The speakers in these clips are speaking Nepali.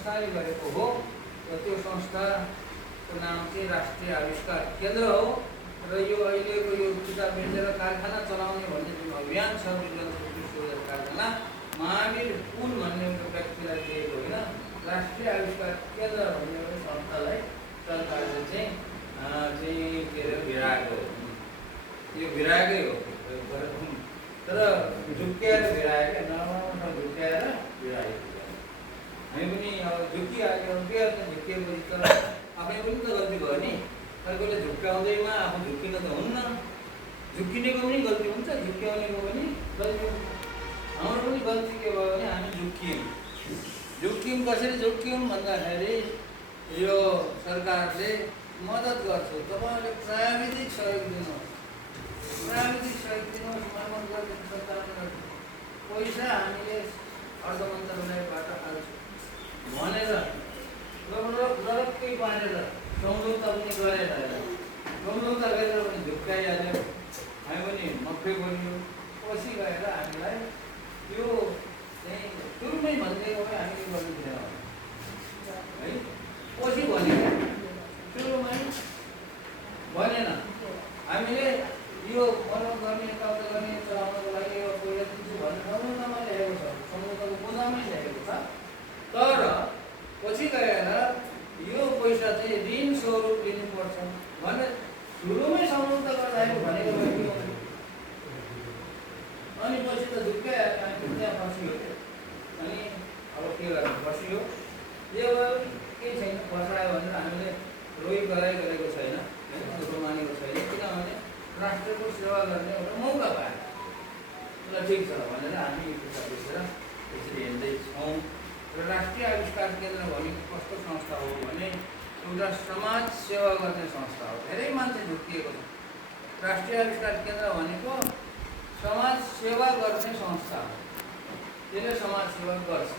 संस्थाले गरेको हो र त्यो संस्थाको नाम चाहिँ राष्ट्रिय आविष्कार केन्द्र हो र यो अहिलेको यो किताब बेचेर कारखाना चलाउने भन्ने जुन अभियान छ विश्व कारखाना महावीर पुन भन्ने एउटा व्यक्तिलाई दिएको होइन, राष्ट्रिय आविष्कार केन्द्र भन्ने एउटा संस्थालाई सरकारले चाहिँ के अरे भिडाएको हो। यो भिडाएकै हो तर झुक्क्याएर भिडायो क्या, नर्मलमा झुक्क्याएर भिडाएको। हामी पनि अब झुक्किहाल्यो के गर्छ, झुक्किएपछि त आफै पनि त गल्ती भयो नि। अर्कोले झुक्काउँदैमा आफू झुक्किन त हुन्न, झुक्किनेको पनि गल्ती हुन्छ, झुक्क्याउनेको पनि गल्ती हुन्छ। हाम्रो पनि गल्ती के भयो भने हामी झुक्क्यौँ। कसरी झुक्क्यौँ भन्दाखेरि यो सरकारले मद्दत गर्छ, तपाईँहरूले प्राविधिक सहयोग दिनुहोस्, प्राविधिक सहयोग दिनुहोस्, मर्मत गरिदिनु सरकारले पैसा हामीले अर्थ मन्त्रालयबाट हाल्छौँ भनेर रक्कै पारेर सम्झौता पनि गरेर सम्झौता गरेर पनि झुक्काइहाल्यो। हामी पनि मक्कै बनियो। पछि गएर हामीलाई यो चाहिँ सुरुमै भनिदिएको भए हामीले गर्नु थिएन है। पछि भनेको सुरुमै भनेन। हामीले यो मर्मत गर्ने यताउता गर्ने चलाउनको लागि यो पैसा दिन्छु भनेर सम्झौतामा ल्याएको छ, सम्झौताको बुँदामै ल्याएको छ। तर पछि गएर यो पैसा चाहिँ ऋण स्वरूप लिनुपर्छ भनेर सुरुमै सम्झौता गर्दाखेरि भनेको भए के हुन्छ? अनि पछि त झुक्क्याएर हामी त्यहाँ फसियो। अनि अब के गर्नु, फसियो। यो केही छैन, फसायो भनेर हामीले रोइ कराइ गरेको छैन, दुःख मानेको छैन। किनभने राष्ट्रको सेवा गर्ने एउटा मौका पायो। ल ठिक छ भनेर हामी यो किताब बेचेर यसरी हिँड्दैछौँ। र राष्ट्रिय आविष्कार केन्द्र भनेको कस्तो संस्था हो भने एउटा समाज सेवा गर्ने संस्था हो। धेरै मान्छे झुक्किएको छ। राष्ट्रिय आविष्कार केन्द्र भनेको समाज सेवा गर्ने संस्था हो, त्यसले समाज सेवा गर्छ।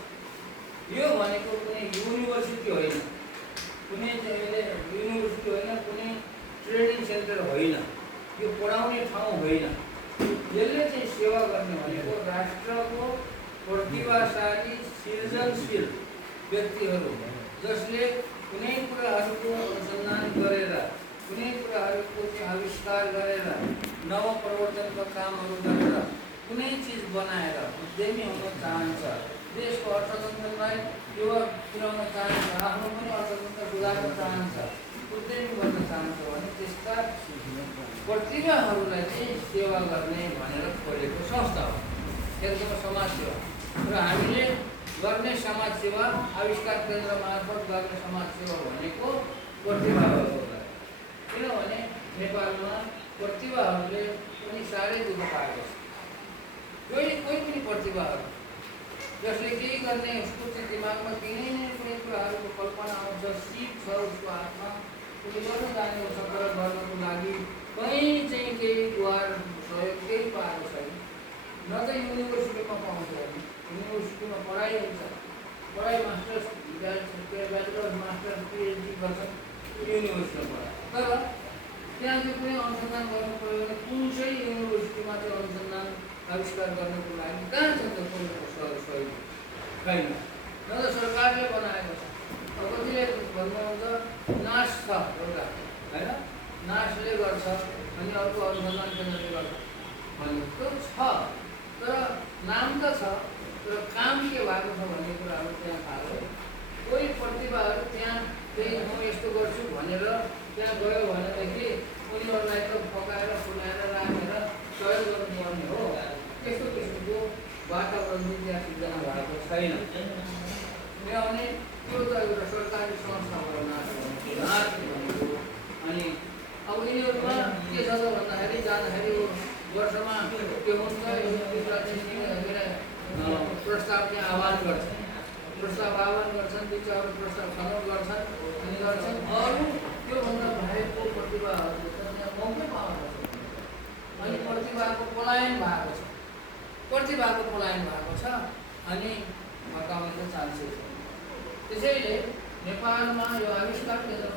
यो भनेको कुनै युनिभर्सिटी होइन, कुनै युनिभर्सिटी होइन, कुनै ट्रेनिङ सेन्टर होइन, यो पढाउने ठाउँ होइन। यसले चाहिँ सेवा गर्ने भनेको राष्ट्रको प्रतिभाशाली सृजनशील व्यक्तिहरू जसले कुनै कुराहरूको अनुसन्धान गरेर, कुनै कुराहरूको चाहिँ आविष्कार गरेर, नवप्रवर्तनको कामहरू गरेर कुनै चिज बनाएर उद्यमी हुन चाहन्छ, देशको अर्थतन्त्रलाई युवा पुर्याउन चाहन्छ, आफ्नो पनि अर्थतन्त्र सुधार्न चाहन्छ, उद्यमी बन्न चाहन्छ भने त्यस्ता प्रतिभाहरूलाई चाहिँ सेवा गर्ने भनेर खोलेको संस्था हो। एकदम समाज सेवा। र हामीले गर्ने समाज सेवा आविष्कार केन्द्र मार्फत गर्ने समाज सेवा भनेको प्रतिभाहरूलाई। किनभने नेपालमा प्रतिभाहरूले पनि साह्रै दुःख पाएको छ। कोही पनि प्रतिभाहरू जसले केही गर्ने, उसको चाहिँ दिमागमा केही नै कुनै कुराहरूको कल्पना आउँछ, सिप छ उसको हातमा, उसले गर्न जाने छ, तर गर्नको लागि कहीँ चाहिँ केही द्वार सहयोग केही पाएको छैन। न त युनिभर्सिटीमा पाउँछ, युनिभर्सिटीमा पढाइ हुन्छ, पढाइ मास्टर्स ब्याचलर मास्टर्स पिएचडी गर्छन् युनिभर्सिटीमा पढाइ। तर त्यहाँ चाहिँ कुनै अनुसन्धान गर्नु पऱ्यो भने कुन चाहिँ युनिभर्सिटीमा चाहिँ अनुसन्धान आविष्कार गर्नको लागि कहाँ छ त कुनै सहयोग छैन। न त सरकारले बनाएको छ। अब कतिले भन्नुहुन्छ नास छ एउटा होइन, नासले गर्छ अनि अर्को अनुसन्धान केन्द्रले गर्छ भनेको छ, तर नाम त छ, तर काम के भएको छ भन्ने कुराहरू त्यहाँ थाहा हो। कोही प्रतिभाहरू त्यहाँ केही म यस्तो गर्छु भनेर त्यहाँ गयो भनेदेखि उनीहरूलाई त पकाएर फुलाएर राखेर सहयोग गर्नुपर्ने हो। त्यस्तो किसिमको वातावरण चाहिँ त्यहाँ सिर्जना भएको छैन। किनभने त्यो त एउटा सरकारी संस्थाबाट भनेको। अनि अब यिनीहरूमा के छ त भन्दाखेरि जाँदाखेरि वर्षमा के हुन्छ, प्रस्ताव चाहिँ आह्वान गर्छन्, प्रस्ताव आह्वान गर्छन्, बिचरा प्रस्ताव छनौट गर्छन् अनि गर्छन्। अरू त्योभन्दा बाहेकको प्रतिभाहरूले त त्यहाँ मौकै पाएको छ। अनि प्रतिभाको पलायन भएको छ, प्रतिभाको पलायन भएको छ अनि फर्काउने चान्सेस छ। त्यसैले नेपालमा यो आविष्कार केन्द्र